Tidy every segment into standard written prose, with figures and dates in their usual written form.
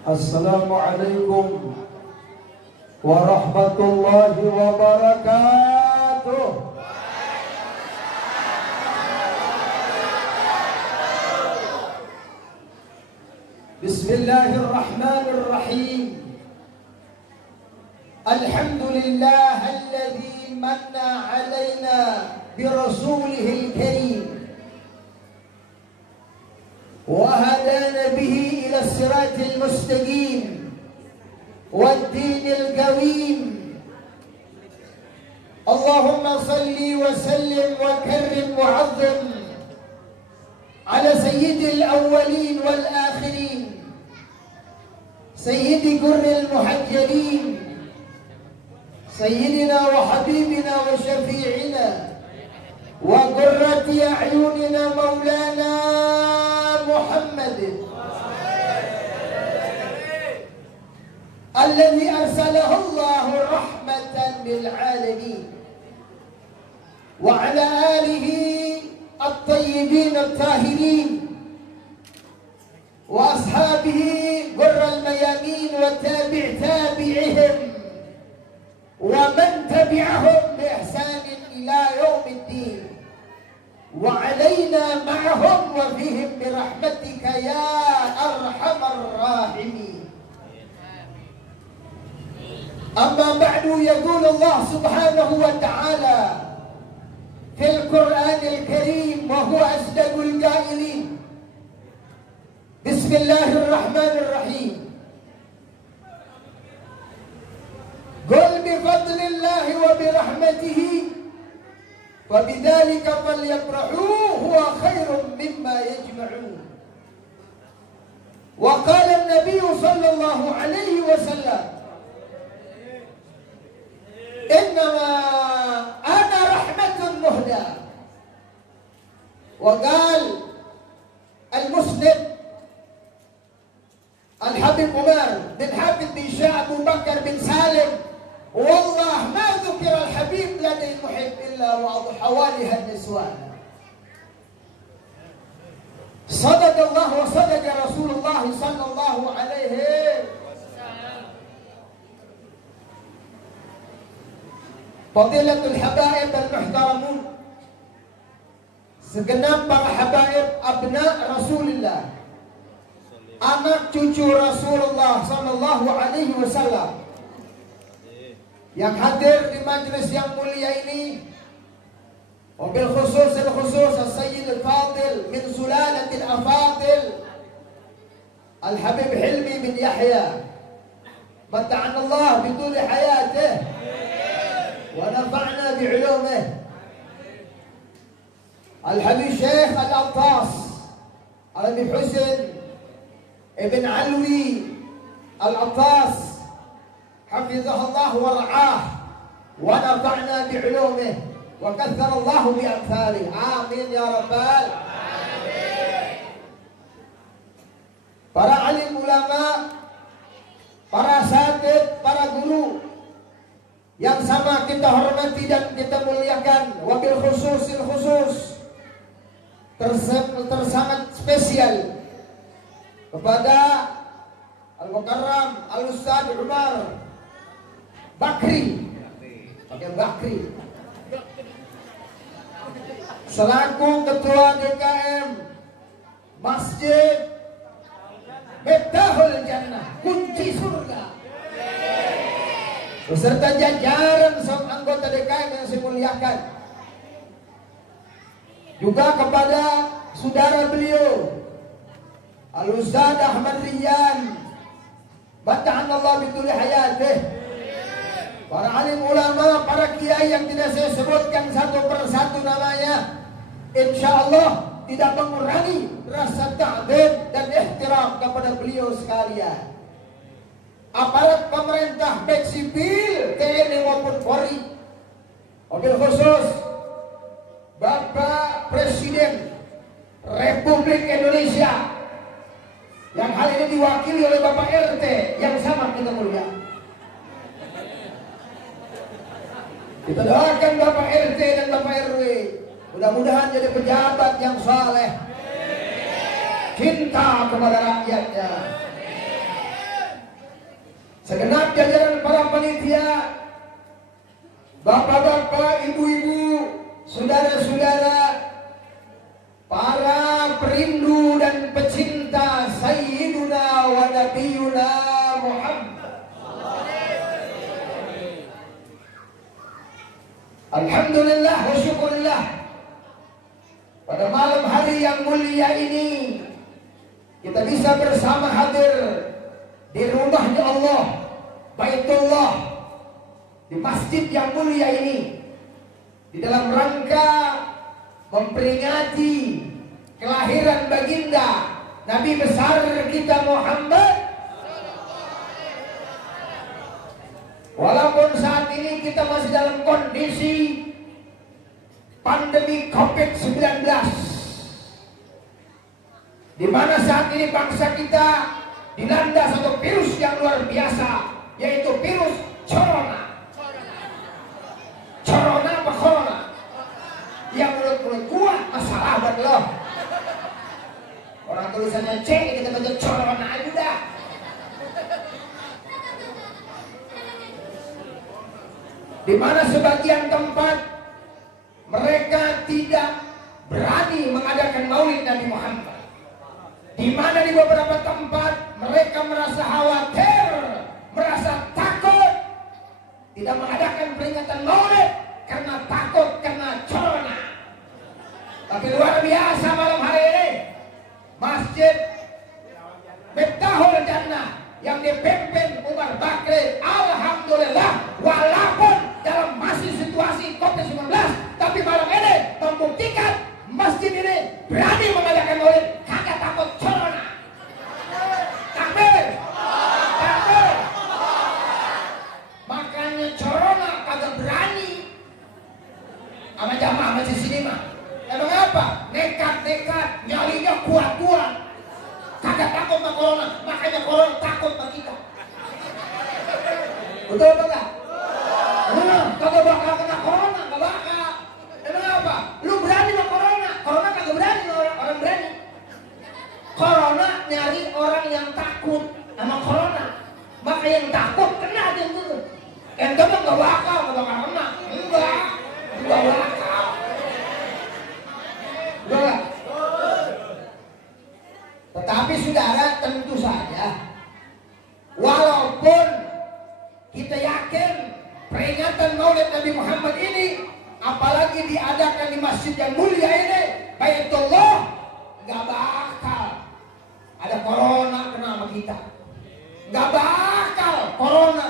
Assalamualaikum warahmatullahi wabarakatuh. Bismillahirrahmanirrahim. Alhamdulillah alladzi manna alaina bi rasulihil karim وهدانا به إلى الصراط المستقيم والدين القويم. اللهم صل وسلم وكرم وعظم على سيد الأولين والآخرين سيد جر المحجلين سيدنا وحبيبنا وشفيعنا وقرة أعيننا مولانا محمد الذي أرسله الله رحمة للعالمين وعلى آله الطيبين الطاهرين وأصحابه غر الميامين وتابع تابعهم ومن تبعهم بإحسان إلى يوم الدين وعلينا معهم وفيهم برحمتك يا أرحم الراحمين. أما بعد يقول الله سبحانه وتعالى في القرآن الكريم وهو أصدق القائلين بسم الله الرحمن الرحيم قل بفضل الله وبرحمته وبذلك فليفرحوا هو خير مما يجمعون. وقال النبي صلى الله عليه وسلم إنما أنا رحمة مهدى. وقال المسند الحبيب عمر بن حافظ بن شاه أبو بكر بن سالم والله ما ذكر الحبيب لدي المحب إلا وحواليها النسوان. صدق الله وصدق رسول الله صلى الله عليه وسلم. Fadilatul habaib al-muhtaramun, segenap para habaib abna Rasulullah, anak cucu Rasulullah sallallahu alaihi wasallam yang hadir di majlis yang mulia ini, wabil khusus As-Sayyid Al-Fadil min Sulalatil Afadil Al-Habib Hilmi bin Yahya mata'an Allah bituli hayatih wa nafa'na bi'ulumih. Al-Habib Syekh Al-Attas Al-Habib Husain Ibn Alwi Al-Attas حفظه الله ورعاه ونفعنا بعلومه وكثر الله بأمثاله. آمين يا رب العالمين. Para alim ulama, para asatidz, para guru yang sama kita hormati dan kita muliakan, wabil khusus tersangat spesial kepada Al-Mukarram Al-Ustaz Umar Bakri, pakai Bakri, selaku Ketua DKM Masjid Miftahul Jannah, kunci surga, beserta jajaran anggota DKM yang saya muliakan, juga kepada saudara beliau Al-Ustaz Ahmad Riyan, bata'an Allah bituli hayatih, para alim ulama, para kiai yang tidak saya sebutkan satu persatu namanya, insya Allah tidak mengurangi rasa ta'zim dan ihtiram kepada beliau sekalian. Aparat pemerintah baik sipil, TNI maupun Polri, wabil khusus Bapak Presiden Republik Indonesia yang hal ini diwakili oleh Bapak RT yang sama kita mulia. Kita doakan Bapak RT dan Bapak RW, mudah-mudahan jadi pejabat yang saleh, cinta kepada rakyatnya, segenap jajaran para panitia, bapak-bapak, ibu-ibu, saudara-saudara, para perindu dan pecinta Sayyiduna wa Nabiyuna Muhammad. Alhamdulillah wa syukurillah, pada malam hari yang mulia ini kita bisa bersama hadir di rumahnya Allah, Baitullah, di masjid yang mulia ini, di dalam rangka memperingati kelahiran baginda Nabi besar kita Muhammad. Walaupun saat ini kita masih dalam kondisi pandemi COVID-19, di mana saat ini bangsa kita dilanda satu virus yang luar biasa, yaitu virus corona. Corona apa corona? Yang mulut-mulut gua masalah buat lo. Orang tulisannya C, kita baca corona aja dah. Di mana sebagian tempat mereka tidak berani mengadakan maulid Nabi Muhammad. Di mana di beberapa tempat mereka merasa khawatir, merasa takut, tidak mengadakan peringatan maulid karena takut kena corona. Tapi luar biasa malam hari ini, Masjid Miftahul Jannah yang dipimpin Umar Bakri, alhamdulillah, walaupun dalam masih situasi COVID-19, tapi malam ini membuktikan masjid ini berani mengadakan maulid, kagak takut corona. Takbir, takbir. Makanya corona kagak berani sama jamaah masjid sini mah. Emang apa? Nekat-nekat, nyalinya kuat-kuat, kagak takut sama corona. Makanya corona takut sama kita. Betul apa enggak? Kagak bakal kena corona, kagak bakal. Emang apa? Lu berani sama corona, corona kagak berani, orang berani. Corona nyari orang yang takut sama corona. Maka yang takut kena aja itu. Ente mah gak bakal kena. Enggak bakal. Enggak. Tetapi saudara, tentu saja, walaupun kita yakin peringatan maulid Nabi Muhammad ini, apalagi diadakan di masjid yang mulia ini, Baitullah, gak bakal ada corona kena sama kita. Gak bakal corona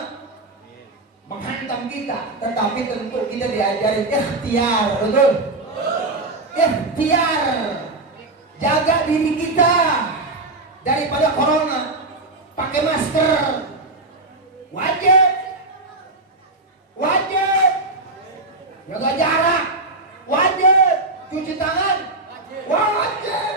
menghantam kita. Tetapi tentu kita diajarin ikhtiar, betul? Ikhtiar, jaga diri kita daripada corona. Pakai masker, wajib, jaga jarak, wajib, cuci tangan, wajib.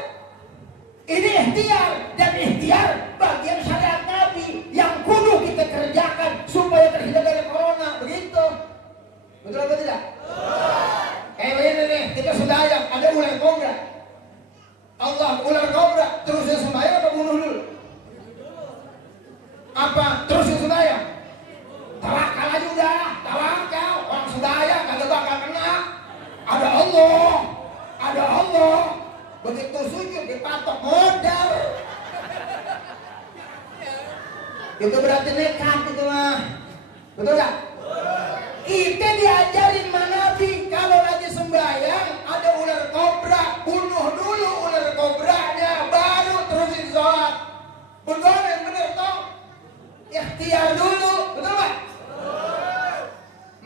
Ini ikhtiar, dan ikhtiar bagian syariat Nabi yang kudu kita kerjakan supaya terhindar dari corona. Begitu, betul atau tidak? Kayak ini nih, kita sembahyang, ada ular kobra. Allah, ular kobra, terusin sembahyang apa bunuh dulu? Apa? Terusin sembahyang? Tawakal aja udah, tawakal. Orang sembahyang kagak bakal kena. Ada Allah, ada Allah. Begitu sujud dipatok modal. Itu berarti nekat itu mah. Betul gak? Kita diajarin Nabi kalau lagi sembahyang ada ular kobra, bunuh dulu ular kobranya, baru terusin sholat. Betul yang bener toh? Ikhtiar dulu, betul gak?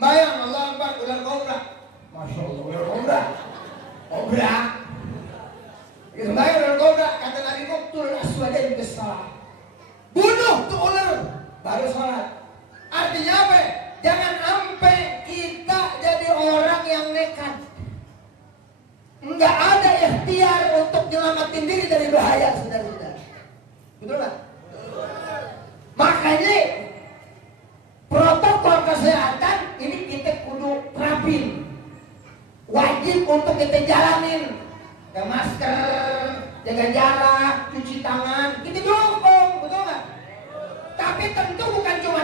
Bayang Allah Akbar, ular kobra. Masya Allah, ular kobra. Kobra. Gitu bayang ular kobra, kata Nabi Quttul aswadain bis-shalah. Bunuh tuh ular, baru sholat. Artinya apa? Jangan sampai kita jadi orang yang nekat. Enggak ada ikhtiar untuk nyelamatin diri dari bahaya, saudara-saudara. Betul gak? Makanya protokol kesehatan ini kita kudu terapin. Wajib untuk kita jalanin. Pakai masker, jaga jarak, cuci tangan, kita dukung, betul gak? Tapi tentu bukan cuma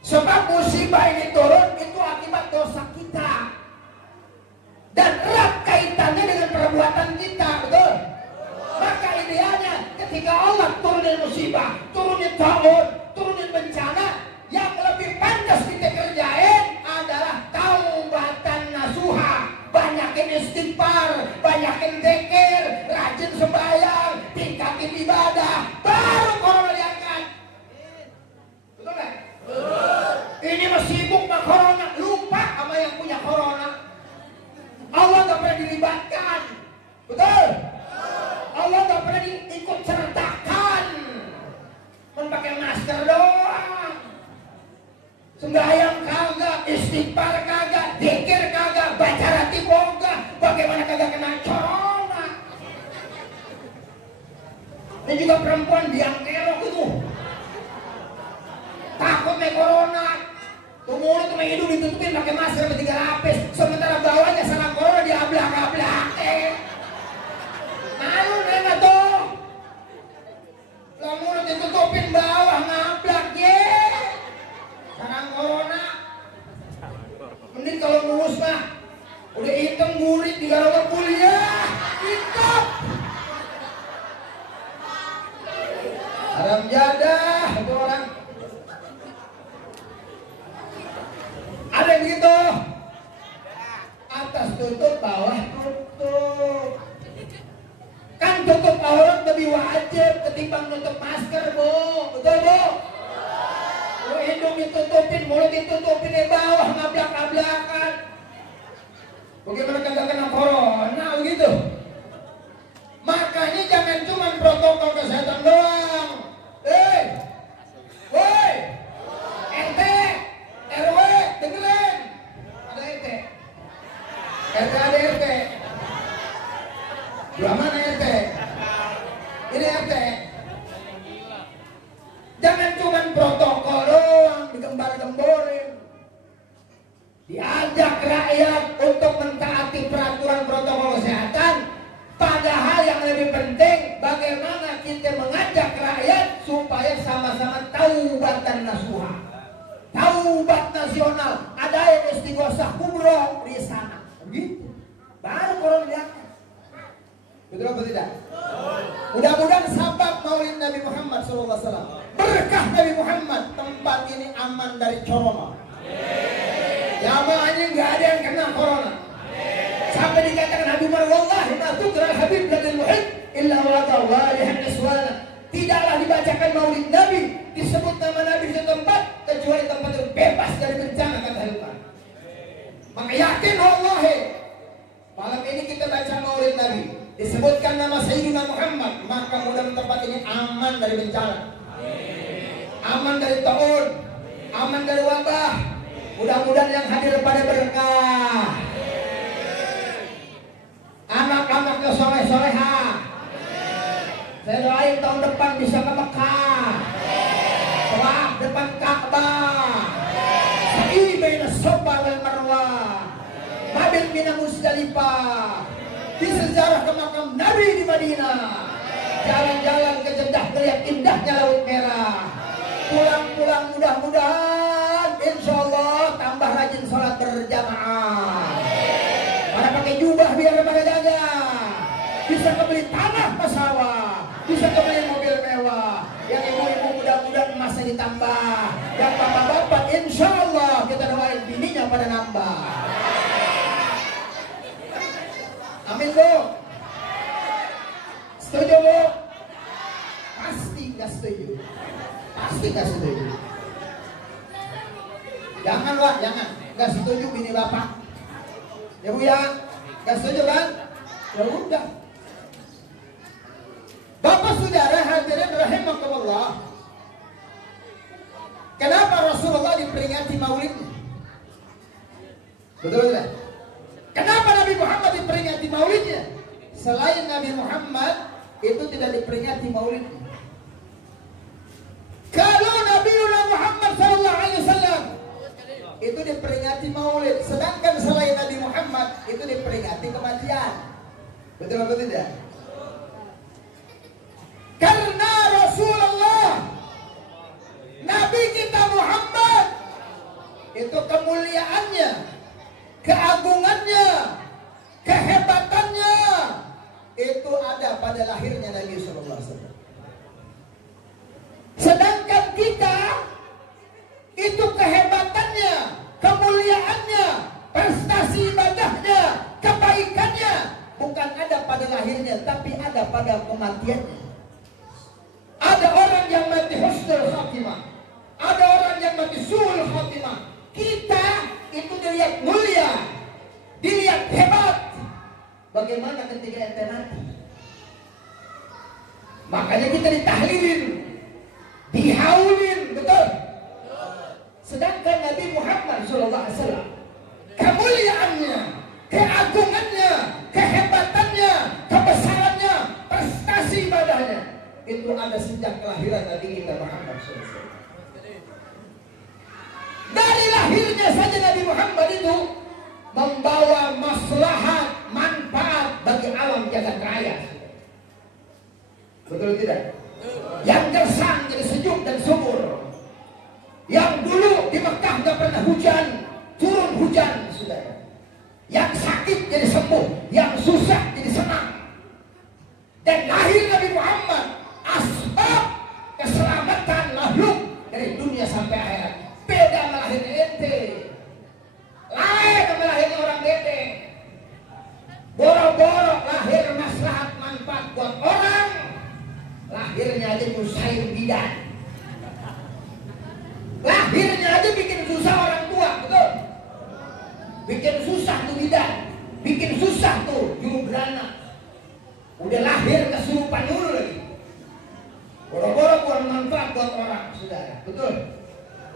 Sebab musibah ini turun itu akibat dosa kita. Dan erat kaitannya dengan perbuatan kita, betul? Maka idealnya ketika Allah turunin musibah, turunin taun, turunin bencana, yang lebih pantas kita kerjain adalah taubatan nasuha. Banyakin istighfar, banyakin zikir, rajin sembahyang, tingkatin ibadah, baru corona diangkat. Betul nggak? Ini masih sibuk sama corona, lupa sama yang punya corona. Allah nggak pernah dilibatkan, betul? Allah nggak pernah diikut sertakan, memakai masker doang, sembahyang kagak, istighfar kagak, zikir kagak, baca ratib kagak, bagaimana kagak kena corona? Ini juga perempuan biang kerok itu, takut nih corona. Tuh mulut sama hidung ditutupin pakai masker sama 3 lapis, sementara bawahnya sarang corona diablak-ablakin. Malu nggak tuh? Lah mulut ditutupin bawah ngablak ye. Sarang corona. Mending kalau lulus mah udah hitam gurit di garong kuliah, hitam. Haram jadah itu orang. Ada yang begitu, atas tutup, bawah tutup. Kan tutup aurat lebih wajib ketimbang nutup masker, Bu. Betul, Bu? Hidung ditutupin, mulut ditutupin, di bawah ngablak-ngablakan. Bagaimana kagak kena corona begitu? Makanya jangan cuma protokol kesehatan doang. Woi, RT, RW, dengerin. Ada RT. RT ada RT. Dua mana RT? Ini RT. Jangan cuma protokol doang digembar-gemborin. Diajak rakyat untuk mentaati peraturan protokol kesehatan. Padahal yang lebih penting bagaimana kita mengajak rakyat supaya sama-sama taubatan nasuha. Taubat nasional. Ada yang istighosah kubro di sana. Begitu. Baru corona diangkat. Betul atau tidak? Mudah-mudahan sabab maulid Nabi Muhammad SAW, berkah Nabi Muhammad, tempat ini aman dari corona. Jamaahnya nggak ada yang kena corona. Sampai dikatakan Habib Umar, wallahi ma tukra Habib ladil muhib illa wada walihan niswana. Tidaklah dibacakan maulid Nabi, disebut nama Nabi di tempat kecuali tempat itu bebas dari bencana, kata Habib Umar. Maka yakin wallahi, malam ini kita baca maulid Nabi, disebutkan nama Sayyidina Muhammad, maka mudah tempat ini aman dari bencana, aman dari taun, aman dari wabah. Mudah-mudahan yang hadir pada berkah, anak-anaknya soleh-soleha. Saya doain tahun depan bisa ke Mekah, Tawaf depan Ka'bah, sa'i baina Safa wal Marwah, mabit mina Musdalifah, di sejarah ke makam Nabi di Madinah, jalan-jalan ke Jeddah melihat indahnya Laut Merah. Pulang-pulang mudah-mudahan insya Allah tambah rajin sholat berjamaah. Pada pakai jubah biar pada jaga, bisa kebeli tanah sawah, bisa kebeli mobil mewah. Yang ibu-ibu mudah-mudahan emasnya ditambah, yang bapak-bapak insya Allah kita doain bininya pada nambah. Amin, Bu. Setuju, Bu? Pasti gak setuju. Pasti gak setuju. Jangan, Wak, jangan. Gak setuju bini bapak. Ya, Bu, ya. Gak setuju kan? Ya udah. Bapak saudara hadirin rahimakumullah. Kenapa Rasulullah diperingati maulidnya? Betul tidak? Kenapa Nabi Muhammad diperingati maulidnya? Selain Nabi Muhammad itu tidak diperingati maulidnya. Kalau Nabi Muhammad SAW itu diperingati maulid, sedangkan selain Nabi Muhammad itu diperingati kematian. Betul atau tidak? Karena Rasulullah Nabi kita Muhammad itu kemuliaannya, keagungannya, kehebatannya itu ada pada lahirnya Nabi sallallahu alaihi wasallam. Sedangkan kita itu kehebatannya, kemuliaannya, prestasi ibadahnya, kebaikannya bukan ada pada lahirnya, tapi ada pada kematiannya. Ada orang yang mati husnul khatimah, ada orang yang mati su'ul khatimah. Kita itu dilihat mulia, dilihat hebat. Bagaimana ketika ente mati? Makanya kita ditahlilin, dihaulin, betul? Sedangkan Nabi Muhammad SAW, kemuliaannya, keagungannya, kehebatannya, kebesarannya, prestasi ibadahnya itu ada sejak kelahiran Nabi kita Muhammad SAW. Dari lahirnya saja Nabi Muhammad itu membawa maslahat, manfaat bagi alam jagat raya. Betul tidak? Yang gersang jadi sejuk dan subur. Yang dulu di Mekah gak pernah hujan, turun hujan, saudara. Yang sakit jadi sembuh, yang susah jadi senang. Dan lahir Nabi Muhammad asbab keselamatan makhluk dari dunia sampai akhirat. Beda melahirnya ente, lain melahirnya orang gede. Boro-boro lahir maslahat manfaat buat orang, lahirnya aja nyusahin bidan. Lahirnya aja bikin susah orang tua, betul? Bikin susah tuh bidan, bikin susah tuh juru beranak. Udah lahir kesurupan dulu lagi. Boro-boro buat manfaat buat orang, saudara, betul?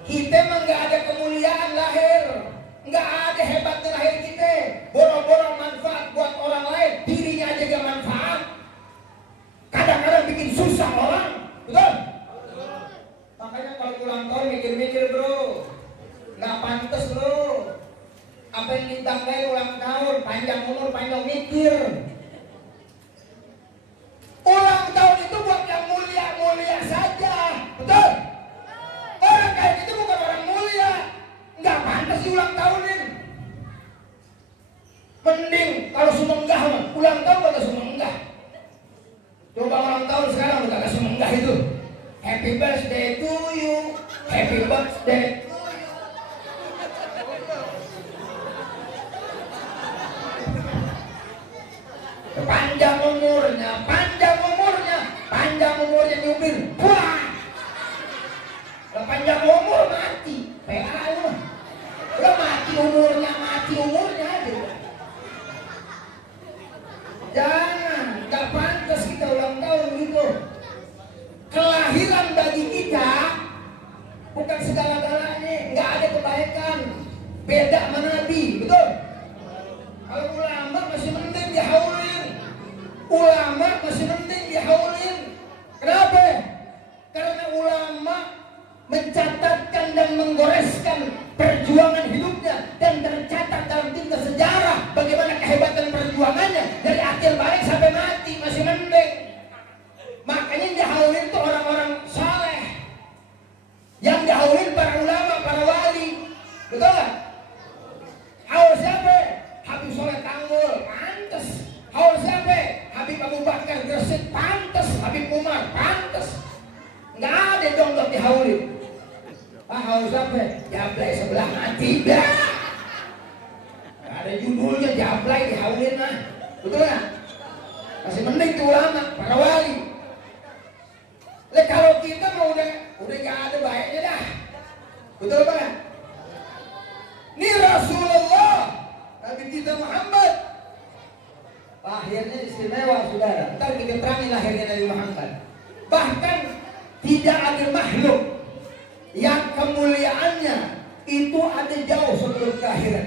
Kita emang gak ada kemuliaan lahir, gak ada hebatnya lahir kita. Boro-boro manfaat buat orang lain, dirinya aja gak manfaat. Kadang-kadang bikin susah orang, betul? Makanya kalau ulang tahun mikir-mikir bro, gak pantas bro. Apa yang ditanggain ulang tahun, panjang umur, panjang mikir. Ulang tahun itu buat yang mulia-mulia saja, betul? Orang kayak gitu bukan orang mulia, nggak pantas diulang tahunin. Mending kalau sumenggah mah, ulang tahun kagak sumenggah. Coba ulang tahun sekarang udah kagak sumenggah itu. Happy birthday to you, happy birthday. Panjang umurnya, panjang umurnya, panjang umurnya nyubir. Wah! Panjang umur mati, PA lu. Udah mati umurnya aja. Jangan, gak pantas kita ulang tahun gitu. Kelahiran bagi kita bukan segala-galanya, gak ada kebaikan. Beda sama Nabi, betul? Kalau ulama masih mending dihaulin. Ulama masih mending dihaulin. Kenapa? Karena ulama mencatatkan dan menggoreskan perjuangan hidupnya dan tercatat dalam tinta sejarah bagaimana kehebatan perjuangannya dari akil balik sampai mati, masih mending. Makanya yang dihaulin itu orang-orang saleh, yang dihaulin para ulama, para wali, betul gak? Haul siapa? Habib Soleh Tanggul, pantes. Haul siapa? Habib Abu Bakar Gresik, pantes. Habib Umar, pantes. Nggak ada dong untuk dihaulin. Haul siapa? Jablay sebelah mati dah. Nggak ada judulnya Jablay dihaulin mah, betul nggak? Masih mending tuh ulama, para wali. Kalau kita mau udah nggak ada baiknya dah, betul nggak? Ini Rasulullah, Nabi kita Muhammad, lahirnya istimewa, saudara. Ntar kita terangin lahirnya Nabi Muhammad. Bahkan tidak ada makhluk yang kemuliaannya itu ada jauh sebelum kelahiran.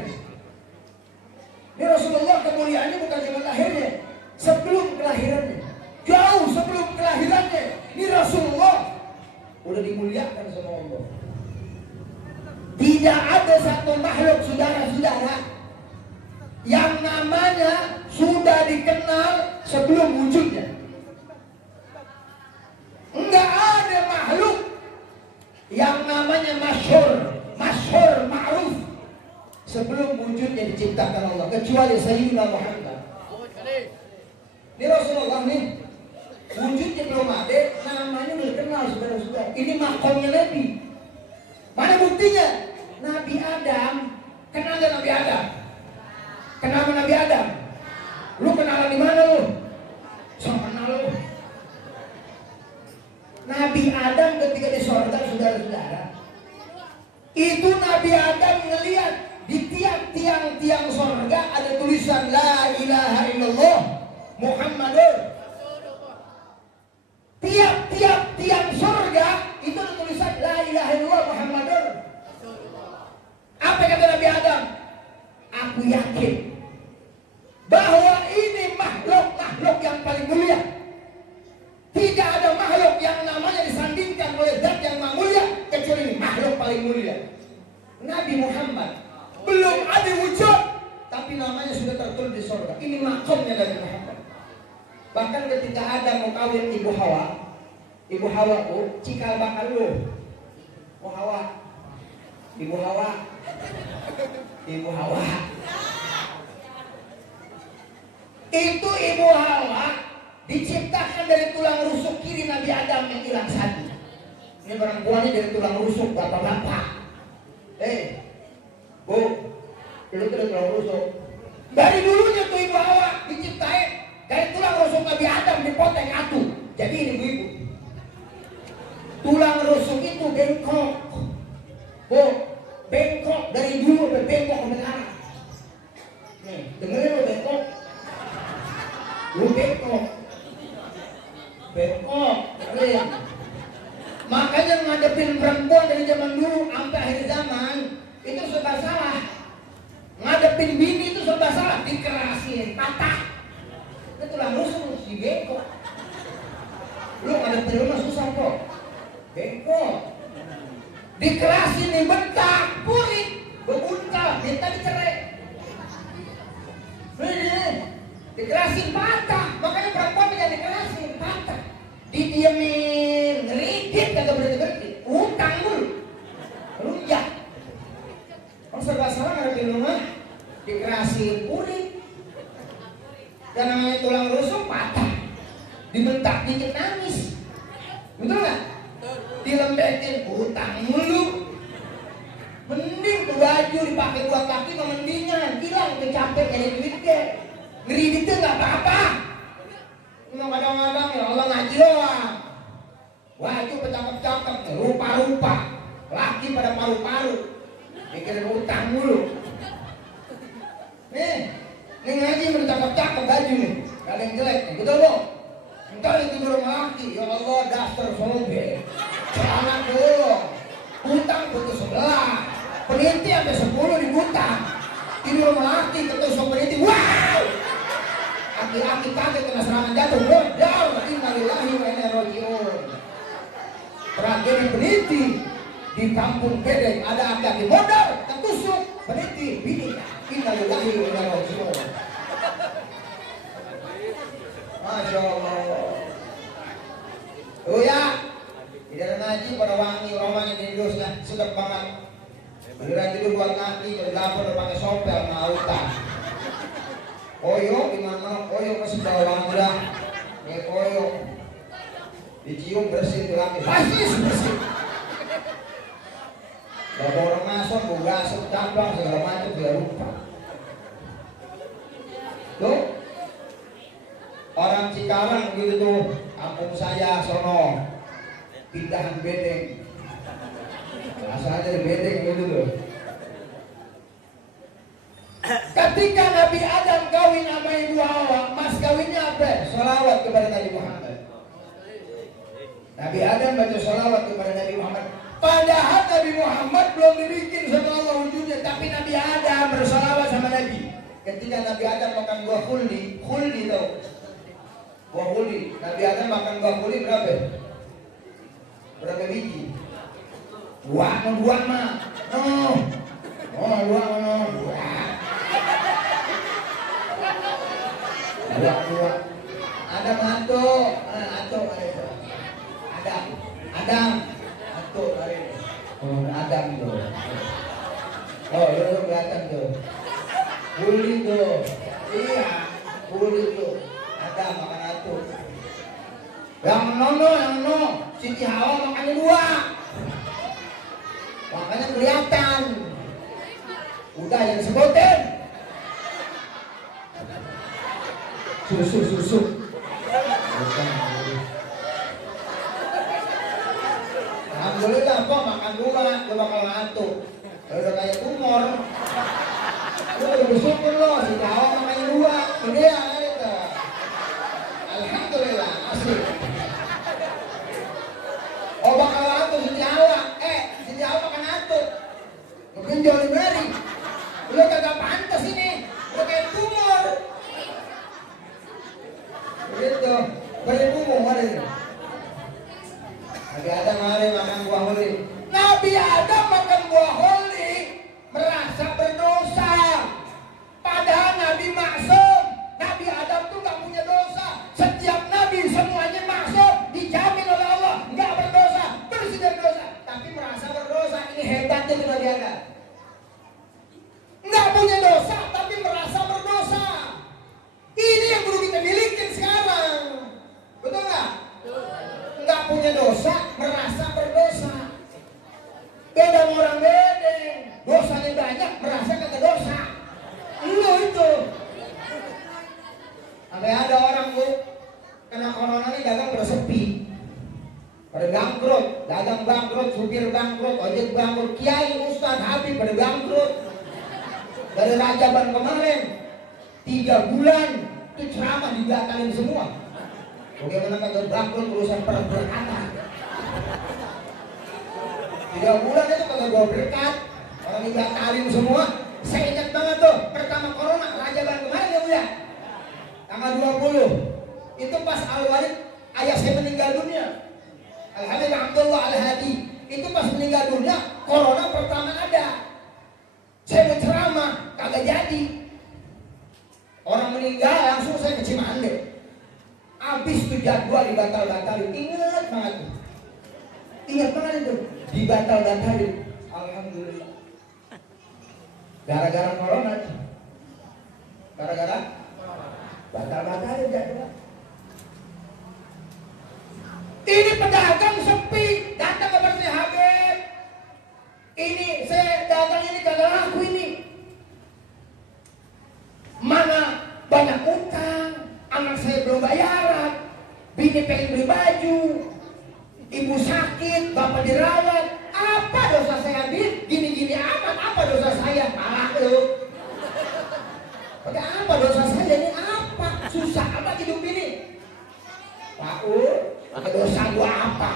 Ini Rasulullah kemuliaannya bukan cuma lahirnya, sebelum kelahirannya, jauh sebelum kelahirannya. Ini Rasulullah udah dimuliakan sama Allah. Tidak ada satu makhluk, saudara-saudara, yang namanya sudah dikenal sebelum wujudnya. Enggak ada makhluk yang namanya masyhur, ma'ruf, sebelum wujudnya diciptakan Allah, kecuali Sayyidina Muhammad. Ini Rasulullah nih, wujudnya belum ada, namanya udah kenal saudara-saudara. Ini makomnya Nabi. Mana buktinya? Nabi Adam, kenal gak Nabi Adam? Kenal Nabi Adam? Lu kenalan di mana lu? Sama kenal lu. Nabi Adam ketika di surga, saudara-saudara, itu Nabi Adam ngelihat di tiap tiang-tiang surga ada tulisan La ilaha illallah Muhammadur. Tiap-tiap tiang surga itu ada tulisan La ilaha illallah Muhammadur. Apa kata Nabi Adam? Aku yakin bahwa ini makhluk yang paling mulia. Tidak ada makhluk yang namanya disandingkan oleh zat yang mulia kecuali ini makhluk paling mulia. Nabi Muhammad belum ada wujud, tapi namanya sudah tertulis di surga. Ini makomnya Nabi Muhammad. Bahkan ketika Adam mau kawin Ibu Hawa cikal bakal lu. Ibu Hawa. Itu Ibu Hawa diciptakan dari tulang rusuk kiri Nabi Adam yang hilang satu. Ini perempuannya dari tulang rusuk bapak-bapak. Bu, itu dari tulang rusuk. Dari dulunya tuh Ibu Hawa diciptain dari tulang rusuk Nabi Adam dipotong atu. Jadi ini ibu. Tulang rusuk itu bengkok. Bu, bengkok dari dulu sampai bengkok sampai sekarang. Nih, dengerin lo bengkok. Lu bengkok. Makanya ngadepin perempuan dari zaman dulu sampai akhir zaman itu serba salah. Ngadepin bini itu serba salah, dikerasin, patah. Itu tulang rusuk si bengkok. Lu ngadepin rumah susah kok. Bengkok. Dikerasin nih bentak, purit, berbuntal, minta dicerai. Dikerasin patah, makanya perempuan jangan dikerasin patah. Didiemin, ngerigit kagak berhenti, utang dulu, rujak. Kalau serba salah ngadepin rumah, dikerasin purit. Dan namanya tulang rusuk patah, dibentak dikit nangis, betul nggak? Dilembetin utang mulu. Mending tuh baju dipakai buat kaki mendingan, hilang kecapek jadi duit deh. Ngeriditnya nggak apa-apa. Cuma kadang-kadang ya Allah ngaji doang. Baju cakep-cakep, rupa-rupa. Laki pada paru-paru. Mikirin utang mulu. Nih ngaji udah cakep-cakep baju nih. Gak ada yang jelek nih, betul bu? Entar yang tidur sama laki, ya Allah dasar sobek. Jangan dulu. Utang butuh sebelah. Peniti sampai 10 dibutang. Tidur sama laki, ketusuk peniti. Wow! Aki-aki kaget kena serangan jatuh. Jauh, innalillahi wa inna ilaihi raji'un. Tragedi peniti di kampung Bedeng ada aki-aki modal ketusuk peniti bini. Innalillahi wa inna ilaihi raji'un. Masya Allah. Oh ya, tidak ngaji pada wangi romanya di Indonesia sedap banget. Giliran itu buat ngaji jadi lapor pakai sopel sama utang. Koyo gimana? Koyo masih bawa wangi dah. Ya koyo dicium bersih di laki. Bersih. Kalau orang masuk, gue gasuk, cabang segala macam dia lupa. Tuh. Orang Cikarang gitu tuh, kampung saya sono pindahan Bedeng. Asalnya dari Bedeng gitu tuh. Ketika Nabi Adam kawin sama Ibu Hawa, mas kawinnya apa? Sholawat kepada Nabi Muhammad. Nabi Adam baca sholawat kepada Nabi Muhammad. Padahal Nabi Muhammad belum dibikin sama Allah wujudnya, tapi Nabi Adam bersolawat sama Nabi. Ketika Nabi Adam makan buah khuldi tau? Buah khuldi. Nabi Adam makan buah khuldi berapa? Berapa biji? Dua mah. Dua. Adam ato. Adam. Ato hari ini. Adam itu. Oh, lu kelihatan tuh. Kuli tuh. Iya, kuli tuh. Ada makan satu. Yang no. Siti Hawa makannya 2. Makanya kelihatan. Udah yang sebutin. Susu. Alhamdulillah kok makan 2, gue bakal ngantuk. Udah kayak tumor. Lu udah bersyukur lo, si Jawa makannya 2, gedean itu. Alhamdulillah, asik. Oh bakal ngantuk si Jawa, si Jawa makan ngantuk. Mungkin jauh dari. Lu kagak pantas ini, lu kayak tumor. Begitu, berhubung hari ini. Nabi Adam hari makan buah holi. Nabi Adam makan buah holi merasa berdosa. Padahal Nabi maksum. Nabi Adam tuh gak punya dosa. Setiap Nabi semuanya maksum, dijamin oleh Allah gak berdosa, bersih dari dosa. Tapi merasa berdosa. Ini hebatnya tuh Nabi Adam. Gak punya dosa tapi merasa berdosa. Ini yang perlu kita miliki sekarang. Betul gak? Nggak punya dosa, merasa berdosa. Beda orang bedeng, dosanya banyak, merasa kagak dosa. Lu itu. Sampai ada orang tuh kena corona ini dagang pada sepi, pada bangkrut, dagang bangkrut, supir bangkrut, ojek bangkrut, kiai, ustadz, habib pada bangkrut. Dari Rajaban kemarin 3 bulan itu ceramah dibatalin semua. Bagaimana kagak bangkrut urusan perberkatan. 3 bulan itu kagak bawa berkat, orang dibatalin semua. Saya ingat banget tuh pertama corona Rajaban kemarin ya Bu ya, tanggal 20 itu pas Al-Walid ayah saya meninggal dunia, Al-Habib Abdullah Al-Hadi itu pas meninggal dunia corona pertama ada. Saya mau ceramah kagak jadi, orang meninggal langsung saya ke Cimande. Habis itu jadwal dibatal-batalin. Ingat banget itu dibatal-batalin. Alhamdulillah. Gara-gara corona. Gara-gara batal-batalin jadwal. Ini pedagang sepi, datang ke Bersih Habib. Ini saya dagang ini kagak laku ini. Mana banyak utang. Anak saya belum bayaran, bini pengen beli baju, ibu sakit, bapak dirawat. Apa dosa saya bin? Gini-gini amat, apa dosa saya? Parah lu. Pakai apa dosa saya ini? Apa? Susah amat hidup ini. Pak dosa gua apa?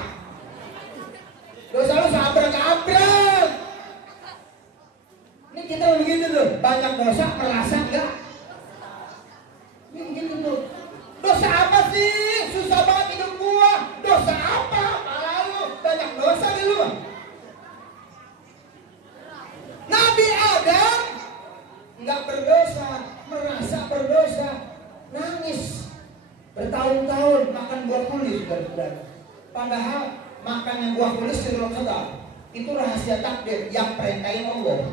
Dosa lu sabrak-abrak. Ini kita begitu tuh, banyak dosa merasa enggak? Gitu tuh. Dosa apa sih? Susah banget hidup gua. Dosa apa? Lalu banyak dosa di lu. Nabi Adam nggak berdosa, merasa berdosa, nangis bertahun-tahun makan buah kulis dan padahal makan yang buah kulis itu rahasia takdir yang perintahin Allah.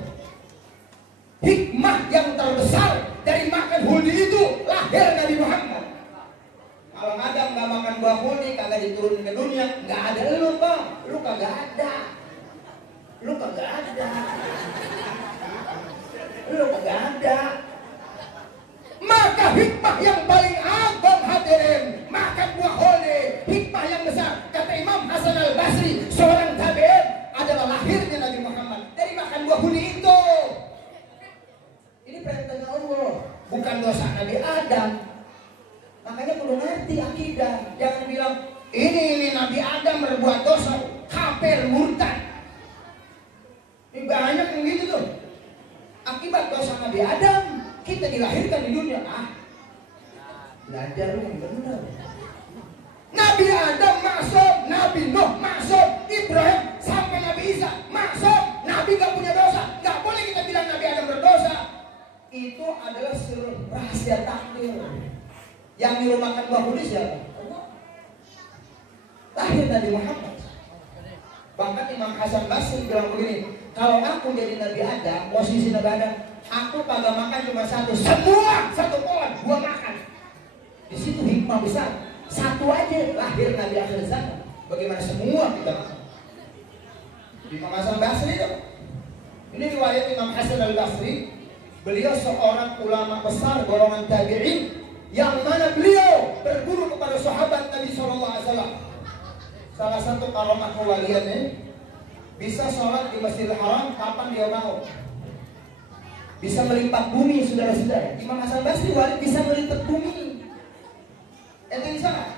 Hikmah yang terbesar dari makan huldi itu lahir Nabi Muhammad. Kalau Adam nggak makan buah huldi, kagak diturunin ke dunia, nggak ada lu Bang, lu kagak ada, lu kagak ada, lu kagak ada. Maka hikmah yang paling agung hadirin makan buah huldi, hikmah yang besar. Kata Imam Hasan Al Basri, seorang tabi'in, adalah lahirnya Nabi Muhammad dari makan buah huldi itu. Ini perintahnya Allah, bukan dosa Nabi Adam. Makanya perlu ngerti akidah. Jangan bilang ini Nabi Adam berbuat dosa, kafir, murtad. Ini banyak yang gitu tuh. Akibat dosa Nabi Adam, kita dilahirkan di dunia. Belajar lu yang benar. Nabi Adam maksum, Nabi Nuh maksum, Ibrahim sampai Nabi Isa maksum. Nabi gak punya dosa. Gak boleh kita bilang Nabi Adam berdosa. Itu adalah rahasia takdir. Yang nyuruh makan buah kulis siapa? Lahir Nabi Muhammad. Bahkan Imam Hasan Basri bilang begini, Kalau aku jadi Nabi Adam, posisi Nabi Adam, aku kagak makan cuma satu, semua satu pohon, gua makan. Di situ hikmah besar. Satu aja lahir Nabi akhir zaman. Bagaimana semua kita makan? Imam Hasan Basri itu. Ini riwayat Imam Hasan Al Basri. Beliau seorang ulama besar golongan tabi'in yang mana beliau berguru kepada sahabat Nabi SAW. Salah satu karomah kewaliannya, bisa sholat di Masjidil Haram kapan dia mau. Bisa melipat bumi, saudara-saudara. Imam Hasan Basri wali bisa melipat bumi. Itu bisa nggak?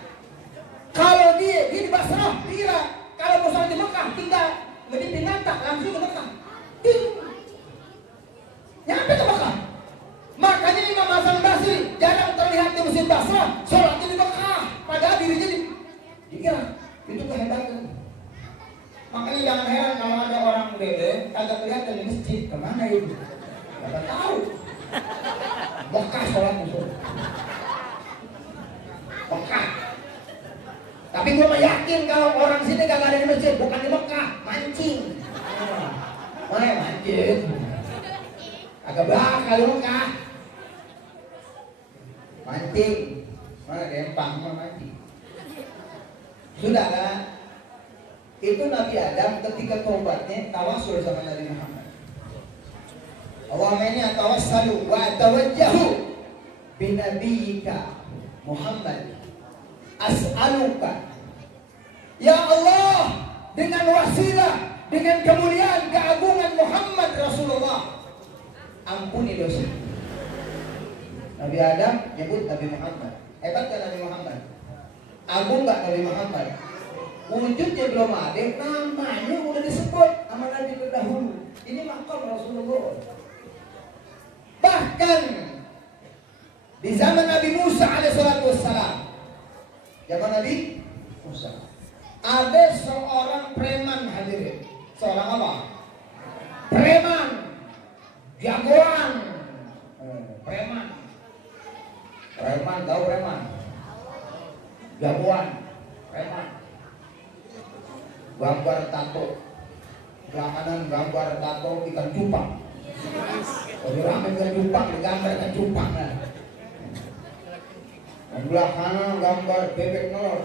Kalau dia di Basrah, kira kalau mau sholat di Mekah tinggal menipin mata langsung ke Mekah. Nyampe ke Mekah. Makanya Imam Hasan Basri jarang terlihat di Masjid Basrah, sholatnya di Mekah. Padahal dirinya dikira itu kehebatan. Makanya jangan heran kalau ada orang beda kagak kelihatan di masjid, kemana itu? Kagak tahu. Mekah sholat itu. Mekah. Tapi gue yakin kalau orang sini kagak ada di masjid, bukan di Mekah, mancing. Mana mancing? Agak bakal di Mekah. Mancing. Mana Dempang sama mancing. Sudah kan? Itu Nabi Adam ketika taubatnya tawasul sama Nabi Muhammad. Allahumma inni atawassalu wa atawajjahu binabiyyika Muhammad as'aluka ya Allah, dengan wasilah, dengan kemuliaan keagungan Muhammad Rasulullah, ampuni dosa. Nabi Adam nyebut Nabi Muhammad. Hebat kan Nabi Muhammad? Agung gak Nabi Muhammad? Wujudnya belum ada, namanya udah disebut sama Nabi terdahulu. Ini makam Rasulullah. Bahkan di zaman Nabi Musa alaihissalam, zaman Nabi Musa, ada seorang preman hadirin. Seorang apa? Preman, jagoan. Preman. Preman, tahu preman? Jagoan, preman. Gambar tato, belakangan gambar tato ikan cupang. Kalau ramai ikan cupang, digambar ikan cupang kan. Belakangan gambar bebek telur.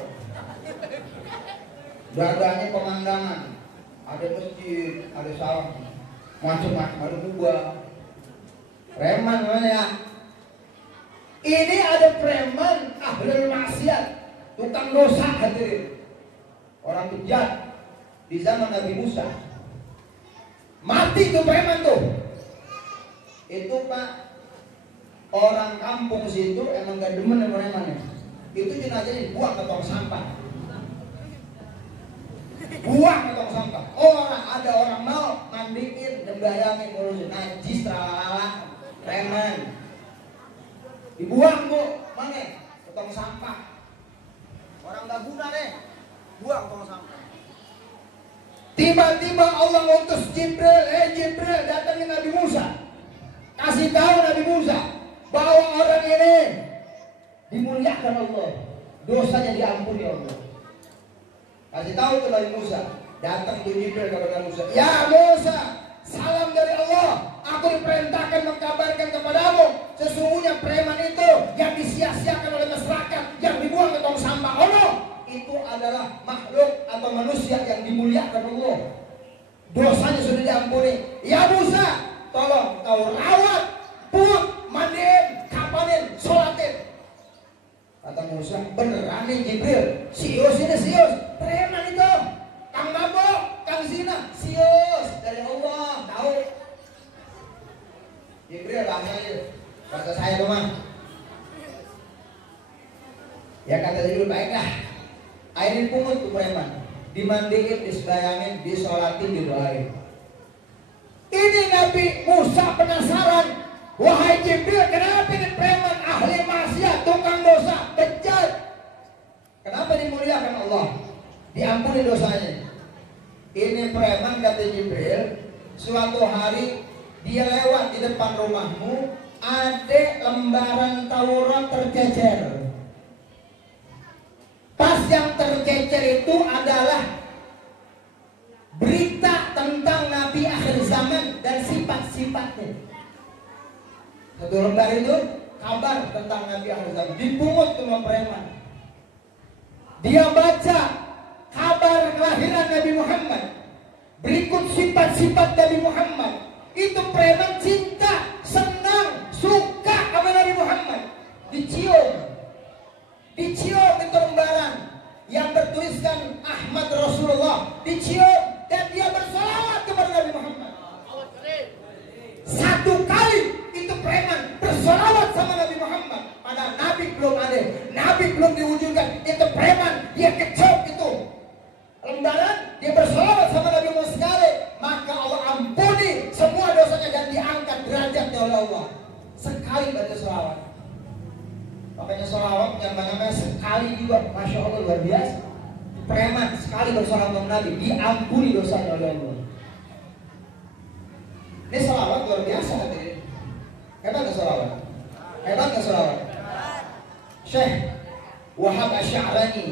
Dadanya pemandangan, ada masjid, ada sawah, macam-macam, ada gua. Preman mana ya? Ini ada preman ahlul maksiat, tukang dosa hadirin. Orang bejat. Di zaman Nabi Musa mati tuh preman tuh. Itu Pak, orang kampung situ emang gak demen sama premannya. Itu jenazahnya dibuang ke tong sampah. Buang ke tong sampah. Ada orang mau mandiin dan bayangin ngurusin najis tralala preman. Dibuang Bu, mana? Ke tong sampah. Orang gak guna deh. Buang tong sampah. Tiba-tiba Allah ngutus Jibril, Jibril datangin Nabi Musa. Kasih tahu Nabi Musa bahwa orang ini dimuliakan Allah, dosanya diampuni Allah. Kasih tahu ke Nabi Musa. Datang tuh Jibril kepada Musa. Ya Musa, salam dari Allah. Aku diperintahkan mengkabarkan kepadamu, sesungguhnya preman itu yang disia-siakan oleh masyarakat, yang dibuang ke tong sampah Allah, itu adalah makhluk atau manusia yang dimuliakan Allah. Dosanya sudah diampuni. Ya Musa, tolong kau rawat, put, mandiin, kapanin, sholatin. Kata Musa, beneran nih Jibril? Sius ini sius. Preman itu, Kang mabok, Kang zina, sius dari Allah. Tahu? Jibril bahasa saya tuh mah. Ya kata Jibril, baiklah. Airin pungut tuh preman, dimandiin, disebayangin, disolatin, didoain. Ini Nabi Musa penasaran. Wahai Jibril, kenapa ini preman ahli maksiat, tukang dosa, bejat? Kenapa dimuliakan Allah? Diampuni dosanya. Ini preman kata Jibril, suatu hari dia lewat di depan rumahmu, ada lembaran Taurat tercecer. Pas yang tercecer itu adalah berita tentang Nabi akhir zaman. dan sifat-sifatnya. Satu lembar itu kabar tentang Nabi akhir zaman, dipungut sama preman. Dia baca kabar kelahiran Nabi Muhammad, berikut sifat-sifat Nabi Muhammad. Itu preman cinta, senang, suka sama Nabi Muhammad. Dicium itu lembaran yang bertuliskan Ahmad Rasulullah, dicium dan dia bersolawat kepada Nabi Muhammad. Satu kali itu preman bersolawat sama Nabi Muhammad, padahal Nabi belum ada, Nabi belum diwujudkan. Itu preman, dia kecop itu lembaran, dia bersolawat sama Nabi Muhammad sekali, maka Allah ampuni semua dosanya dan diangkat derajatnya oleh Allah. Sekali baca solawat. Makanya solawat yang banyak sekali juga, masya Allah luar biasa. Preman sekali bersolawat sama Nabi, diampuni dosanya oleh Allah. Ini solawat luar biasa katanya. Hebat nggak solawat? Hebat nggak solawat? Syekh Wahab Asy'arani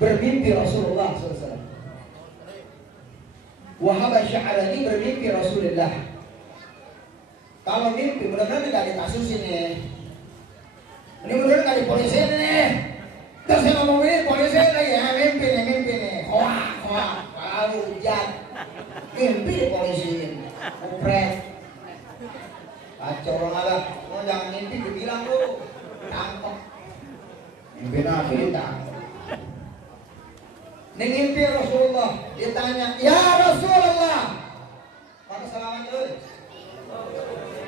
bermimpi Rasulullah SAW. Wahab Asy'arani bermimpi Rasulullah. Kalau mimpi, mudah-mudahan tidak dikasus ini. Ini mudah-mudahan tidak dipolisi nih. Terus saya ngomong ini polisi lagi ya, mimpi nih. Wah, lalu hujan. Mimpi dipolisiin. Kupret. Kacau orang ada. Oh jangan mimpi, dibilang lu. Tangkap. Mimpi nabi tangkap. Ini mimpi Rasulullah. Ditanya, ya Rasulullah, mana selamat dulu?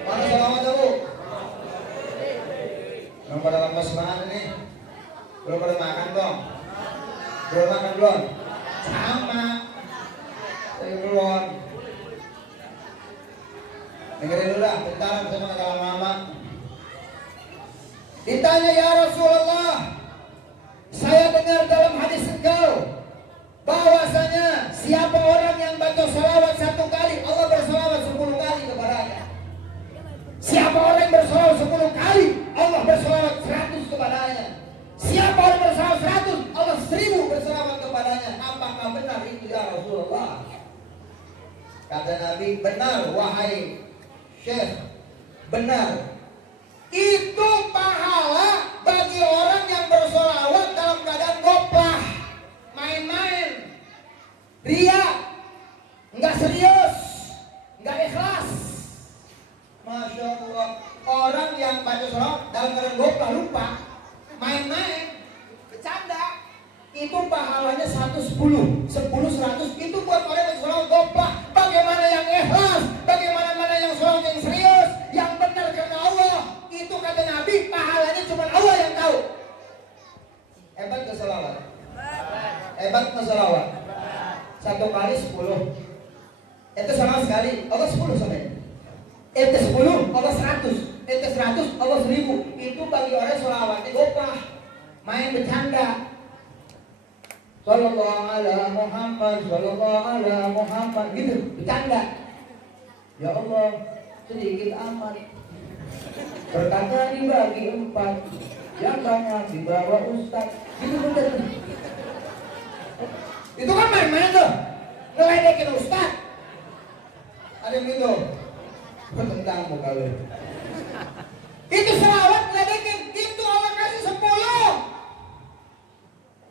Mana selamat dulu? Belum pada lemas banget nih. Belum pada makan dong. Belum makan belum? Sama. Saya belum. Dengerin dulu lah, bentar bisa mengajar lama. Ditanya, ya Rasulullah, saya dengar dalam hadis engkau bahwasanya siapa orang yang baca salawat 1 kali, Allah bersalawat 10 kali kepadanya. Siapa orang yang bersalawat 10 kali, Allah bersalawat 100 kepadanya. Siapa orang bersalawat 100, Allah 1000 bersalawat kepadanya. Apakah benar itu ya Rasulullah? Kata Nabi, benar wahai Syekh, benar. Itu pahala bagi orang yang bersolawat dalam keadaan goplah, main-main, ria, nggak serius, nggak ikhlas. Masya Allah, orang yang baca solawat dalam keadaan goplah, lupa, main-main, bercanda, itu pahalanya 110, 100 itu buat orang yang solawat goplah. Bagaimana yang ikhlas, bagaimana yang solawat yang serius, yang benar karena Allah. Itu kata Nabi, pahalanya cuma Allah yang tahu. Hebat ke solawat? Hebat ke solawat? 1 kali 10. Itu sama sekali, Allah 10 sampai. Itu 10, Allah 100. Itu 100, Allah 1000. Itu bagi orang solawat di gopah, main bercanda. Sallallahu ala Muhammad, sallallahu ala Muhammad, gitu, bercanda. Ya Allah, sedikit amat. Berkata dibagi 4, yang banyak dibawa ustaz. Gitu bener. Itu kan main-main tuh, ngeledekin ustaz. Ada yang gitu, tentang muka lu. Itu selawat ngeledekin, itu Allah kasih 10.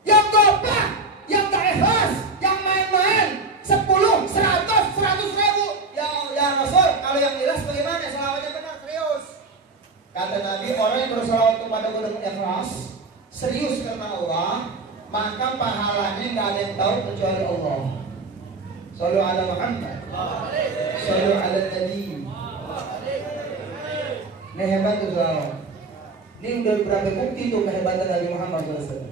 Yang goblok, yang gak ikhlas, yang main-main 10, 100 ribu. Ya Rasul, kalau yang jelas bagaimana? Selawatnya benar, serius. Kata Nabi, orang yang berselawat kepada Allah dengan ikhlas, serius karena Allah, maka pahalanya gak ada yang tahu kecuali Allah. Shallu ala Muhammad, shallu ala Nabi. Ini hebat tuh selawat. Ini udah berapa bukti tuh kehebatan Nabi Muhammad SAW.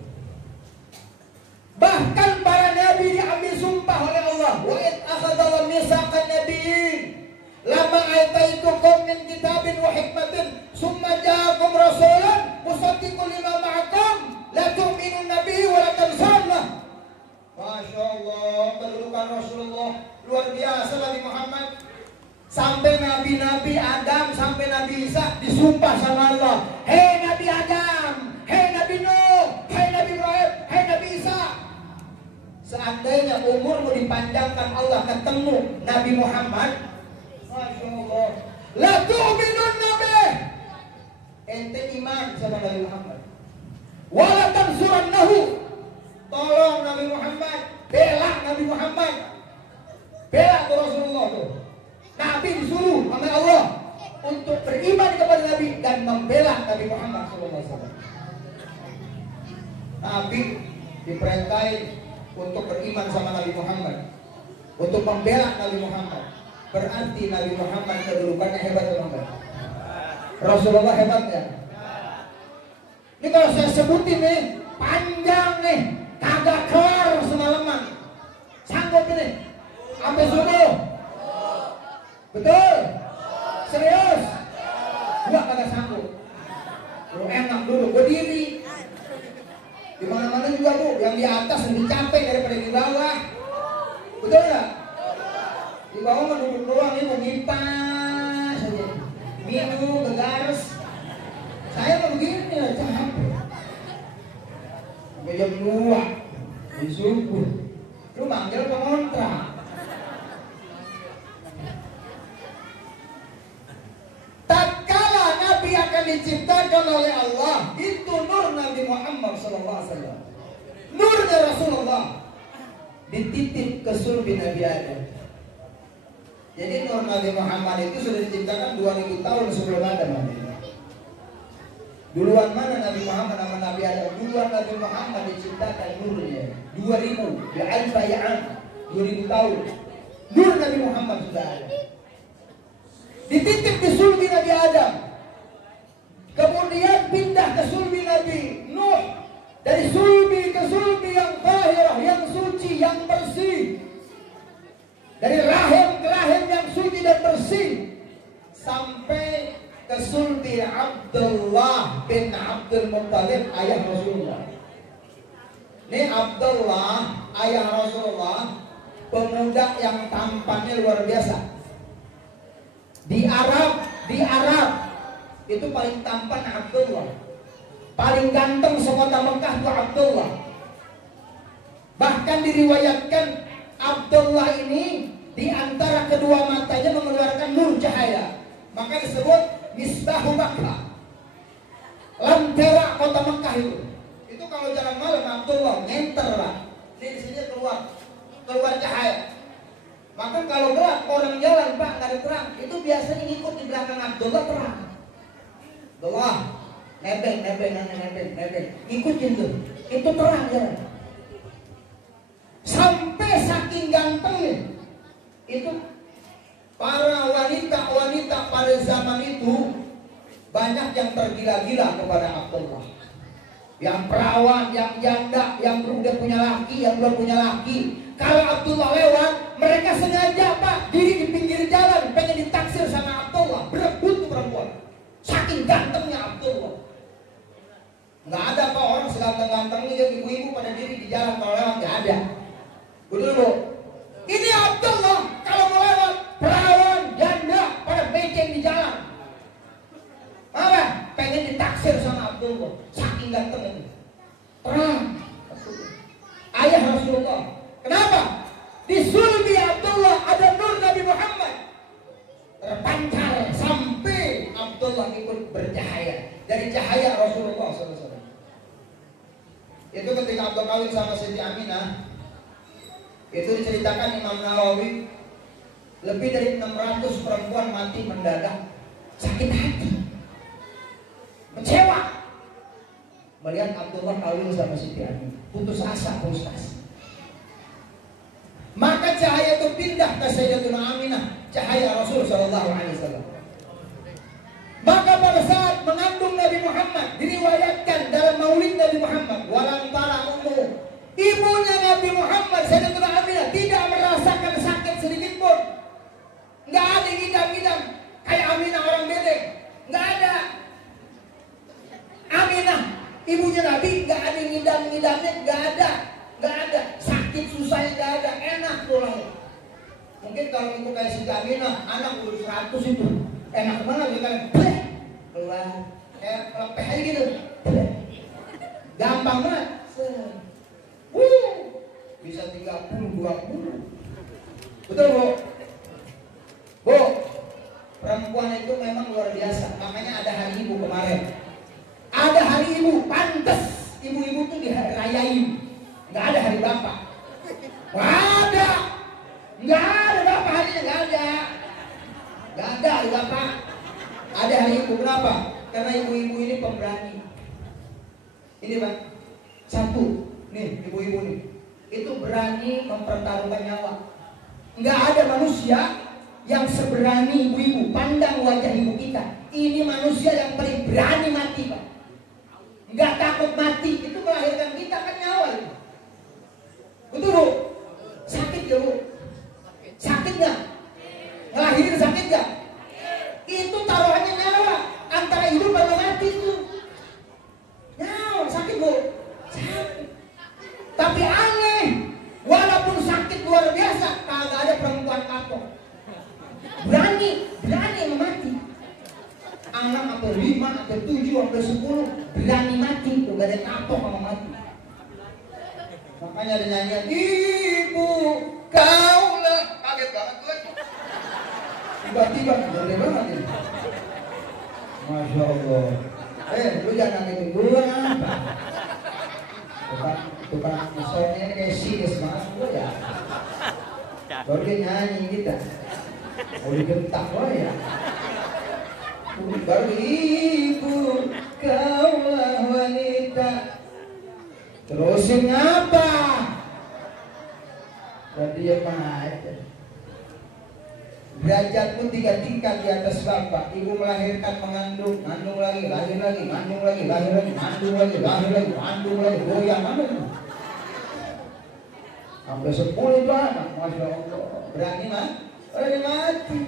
Bahkan para nabi diambil sumpah oleh Allah. Wa id akhadallahu mitsaqan nabiyyin lama ataitukum min kitabin wa hikmatin summa ja'akum rasulun musaddiqun lima ma'akum la tu'minun nabiyyi wa la tansurunna. Masya Allah, kedudukan Rasulullah luar biasa. Nabi Muhammad sampai Nabi Adam sampai Nabi Isa disumpah sama Allah. Hei Nabi Adam, hei Nabi Nuh, hei Nabi Ibrahim, hei Nabi Isa, seandainya umurmu dipanjangkan Allah ketemu Nabi Muhammad, Masya Nabi Muhammad. Wala tansurannahu, tolong Nabi Muhammad, bela Nabi Muhammad, bela tuh Rasulullah tuh. Nabi disuruh oleh Allah untuk beriman kepada Nabi dan membela Nabi Muhammad SAW. Nabi diperintahkan untuk beriman sama Nabi Muhammad, untuk membela Nabi Muhammad. Berarti Nabi Muhammad kedudukannya hebat atau enggak? Rasulullah hebatnya. Ini kalau saya sebutin nih, panjang nih, kagak kelar semalaman. Sanggup ini? Sampai subuh? Betul? Serius? Gua kagak sanggup. Lu enak dulu, berdiri. Di mana-mana juga bu, yang di atas lebih capek daripada di bawah. Betul nggak? Di bawah mah duduk doang, ini mau ngipas aja. Minum, begares. Saya mah begini ya, capek. Sampai jam 2 di subuh. Lu manggil pengontrak. Tatkala Nabi akan diciptakan oleh Allah, itu nur Nabi Muhammad SAW. Nurnya Rasulullah dititip ke sulbi Nabi Adam. Jadi nur Nabi Muhammad itu sudah diciptakan 2000 tahun sebelum Adam. Duluan mana Nabi Muhammad sama Nabi Adam? Duluan Nabi Muhammad diciptakan nurnya 2000 bi'alfaya'an, 2000 tahun. Nur Nabi Muhammad sudah ada. Dititip di sulbi Nabi Adam. Kemudian pindah ke sulbi Nabi Nuh. Dari sulbi ke sulbi yang tahirah, yang suci, yang bersih. Dari rahim ke rahim yang suci dan bersih. Sampai ke sulbi Abdullah bin Abdul Muttalib, ayah Rasulullah. Ini Abdullah, ayah Rasulullah, pemuda yang tampannya luar biasa. Di Arab itu paling tampan Abdullah, paling ganteng sekota Mekah itu Abdullah. Bahkan diriwayatkan Abdullah ini di antara kedua matanya mengeluarkan nur cahaya, maka disebut Misbahu Makkah, lentera kota Mekah itu. Itu kalau jalan malam Abdullah nyenter lah, di sini keluar cahaya. Maka kalau gelap orang jalan pak nggak ada terang, itu biasanya ngikut di belakang Abdullah terang. Abdullah nebeng, ikutin tuh, itu terang jalan. Sampai saking gantengnya, itu para wanita pada zaman itu banyak yang tergila-gila kepada Abdullah. Yang perawan, yang janda, yang udah punya laki, yang belum punya laki. Kalau Abdullah lewat, mereka sengaja pak diri di pinggir jalan, pengen ditaksir sama Abdullah, berebut tuh perempuan. Saking gantengnya Abdullah. Nggak ada pak orang seganteng-gantengnya yang ibu-ibu pada diri di jalan kalau lewat, nggak ada. Betul bu? Ini Abdullah kalau mau lewat, perawan, janda pada beceng di jalan. Apa? Pengen ditaksir sama Abdullah, saking gantengnya. Terang. Ayah Rasulullah. Kenapa? Di sulbi Abdullah ada nur Nabi Muhammad terpancar sampai Abdullah ikut bercahaya dari cahaya Rasulullah SAW. Itu ketika Abdullah kawin sama Siti Aminah, itu diceritakan Imam Nawawi lebih dari 600 perempuan mati mendadak sakit hati, kecewa melihat Abdullah kawin sama Siti Aminah, putus asa, frustasi. Maka cahaya itu pindah ke Sayyidatuna Aminah, cahaya Rasul Sallallahu Alaihi Wasallam. Maka pada saat mengandung Nabi Muhammad, diriwayatkan dalam maulid Nabi Muhammad, walang tara ummu, ibunya Nabi Muhammad Sayyidatuna Aminah tidak merasakan sakit sedikit pun. Nggak ada ngidam-ngidam kayak Aminah orang bedeng, nggak ada. Aminah ibunya Nabi nggak ada ngidam-ngidamnya, nggak ada. Sakit susahnya nggak ada, enak pulang. Mungkin kalau itu kayak Siti Aminah, anak udah 100 itu enak banget ya kan, keluar kayak lepeh aja gitu, gampang banget. Bisa 30-20. Betul bu? Bu, perempuan itu memang luar biasa. Makanya ada hari ibu kemarin. Ada hari hari ibu, pantes ibu-ibu tuh dirayain. Nggak ada hari bapak. Nggak ada bapak harinya, nggak ada. Nggak ada hari bapak. Ada hari ibu. Kenapa? Karena ibu-ibu ini pemberani. Ini Pak, satu, nih ibu-ibu nih, itu berani mempertaruhkan nyawa. Nggak ada manusia yang seberani ibu-ibu. Pandang wajah ibu kita. Ini manusia yang paling berani mati Pak. Nggak takut mati. Itu melahirkan kita kan nyawa itu. Betul Bu? Sakit ya Bu? Sakit nggak? Ngelahirin sakit nggak? Itu taruhannya nyawa. Antara hidup dan mati itu nyawa. Sakit Bu? Sakit. Tapi aneh, walaupun sakit luar biasa, kagak ada perempuan kapok. Berani mati. Anak atau 5 atau 7 atau 10 berani mati, tuh gak ada kapok sama mati. Makanya ada nyanyian, ibu kaulah, kaget banget gue. Tiba-tiba gede banget ini. Masya Allah. Lu jangan ngagetin gue apa? Tukang misalnya ini kayak sinis banget gue ya. Baru dia nyanyi kita. Mau digentak lo ya. Baru ibu kaulah wanita. Terusin apa? Berarti ya aja. Derajatmu 3 tingkat di atas bapak. Ibu melahirkan, mengandung lagi, lahir lagi, mengandung lagi, lahir lagi, mengandung lagi, lahir lagi, mengandung lagi, goyang mana itu? Sampai 10 itu anak, Masya Allah. Berani mati.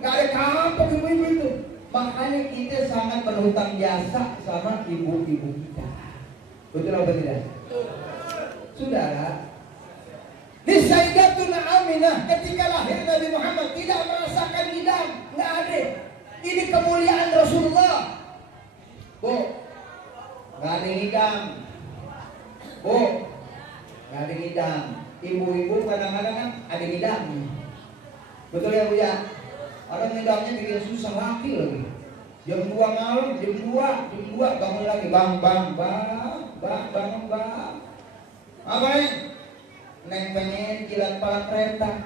Nggak ada kapok ibu-ibu itu. Makanya kita sangat berhutang jasa sama ibu-ibu kita. Betul apa tidak? Saudara, Sayyidatuna Aminah ketika lahir Nabi Muhammad tidak merasakan hidam, nggak ada. Ini kemuliaan Rasulullah. Bu, nggak ada hidam. Bu, nggak ada hidam. Ibu-ibu kadang-kadang kan ada hidam. Betul ya Bu ya? Orang hidamnya bikin susah laki lagi. Jam 2 malam, jam 2 bangun lagi, bang. Apa nih? Neng pengen jilat pala kereta.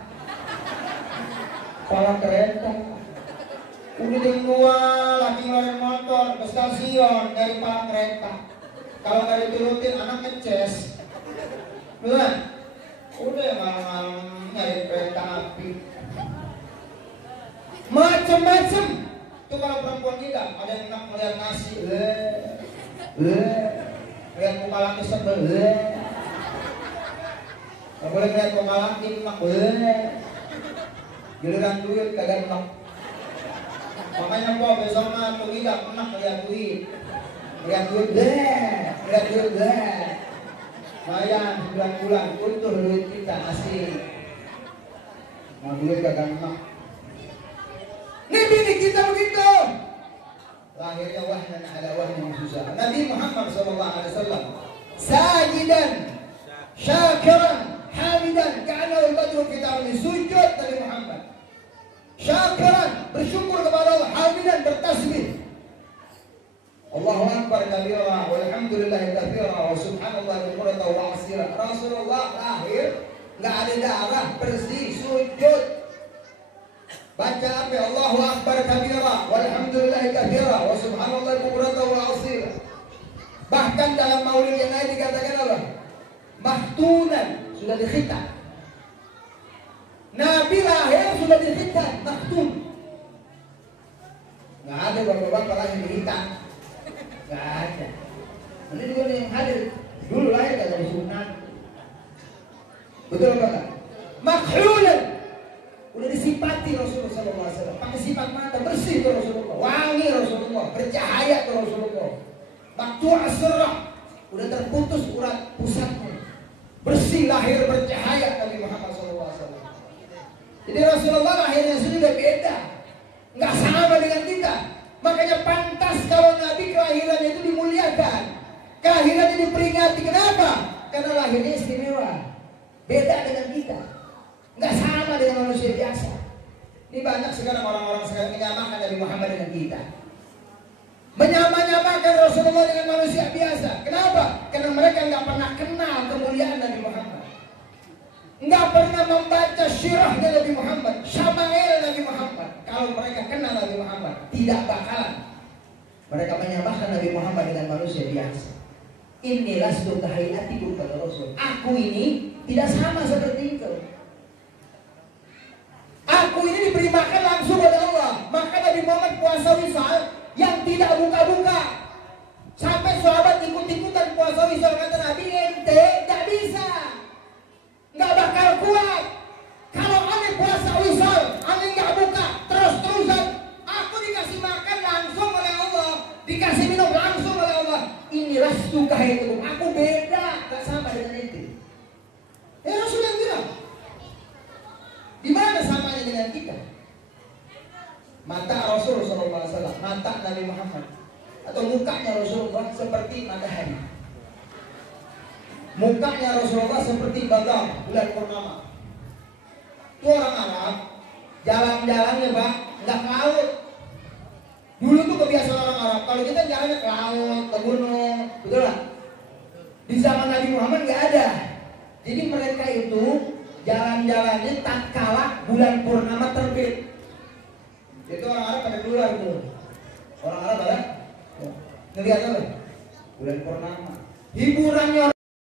Udah jam 2 lagi ngeluarin motor ke stasiun nyari pala kereta. Kalau nggak diturutin anak ngeces. Betul? Udah malam-malam nyari kereta api. Macem-macem. Itu kalau perempuan kita ada yang enak melihat nasi, lihat muka laki sebel, nggak boleh lihat muka laki enak, giliran duit kagak enak. Makanya kok besok mah tuh tidak enak lihat duit, Mayan 9 bulan utuh duit kita asli. Nah duit kagak enak. Nih bini kita begitu. Lahirnya wahnan ala wahnan susah. Nabi Muhammad SAW sajidan, syakiran, hamidan, ka'annahu al-badru fi ta'ami. Sujud Nabi Muhammad. Syakiran, bersyukur kepada Allah, hamidan, bertasbih. Allahu akbar kabira, walhamdulillahi katsira, wa subhanallahi bukratan wa asira. Rasulullah lahir enggak ada darah, bersih, sujud. Baca apa? Allahu akbar kabira, walhamdulillahi katsira, wa subhanallahi bukratan wa asira. Bahkan dalam maulid yang lain dikatakan apa? Mahtunan, sudah dikhitan. Nabi lahir sudah dikhitan, mahtun. Enggak ada bapak-bapak lahir dikhitan. Enggak ada. Ini juga yang hadir dulu lahir kagak disunat. Betul apa enggak? Makhulan. Udah disifati Rasulullah SAW. Pakai sifat mata bersih ke Rasulullah, wangi Rasulullah, bercahaya ke Rasulullah. Waktu asrah udah terputus urat pusatnya, bersih lahir bercahaya Nabi Muhammad SAW. Jadi Rasulullah lahirnya sudah beda, nggak sama dengan kita. Makanya pantas kalau Nabi kelahirannya itu dimuliakan, kelahirannya diperingati. Kenapa? Karena lahirnya istimewa, beda dengan kita. Nggak sama dengan manusia biasa. Ini banyak sekarang orang-orang sekarang menyamakan Nabi Muhammad dengan kita. menyamakan Rasulullah dengan manusia biasa. Kenapa? Karena mereka nggak pernah kenal kemuliaan Nabi Muhammad, nggak pernah membaca sirahnya Nabi Muhammad, syama'il Nabi Muhammad. Kalau mereka kenal Nabi Muhammad, tidak bakalan mereka menyamakan Nabi Muhammad dengan manusia biasa. Inilah lastu kahayatikum kata Rasul. Aku ini tidak sama seperti itu. Aku ini diberi makan langsung oleh Allah. Maka Nabi Muhammad puasa wisal yang tidak buka-buka. Sampai sahabat ikut-ikutan puasa wisal. Kata Nabi, ente gak bisa, gak bakal kuat. Kalau ane puasa wisal, ane gak buka terus-terusan, aku dikasih makan langsung oleh Allah, dikasih minum langsung oleh Allah. Inilah suka itu. Aku beda, gak sama dengan ente. Rasul yang bilang. Di mana samanya dengan kita? Mata Rasul SAW, mata Nabi Muhammad atau mukanya Rasulullah seperti matahari. Mukanya Rasulullah seperti badar, bulan purnama. Itu orang Arab, jalan-jalannya Pak, nggak ke laut. Dulu tuh kebiasaan orang Arab, kalau kita jalannya ke laut, ke gunung, betul lah. Di zaman Nabi Muhammad nggak ada. Jadi mereka itu jalan-jalannya tak kalah bulan purnama terbit. Itu orang Arab pada keluar tuh. Orang Arab pada ngelihat apa? Bulan purnama. Hiburannya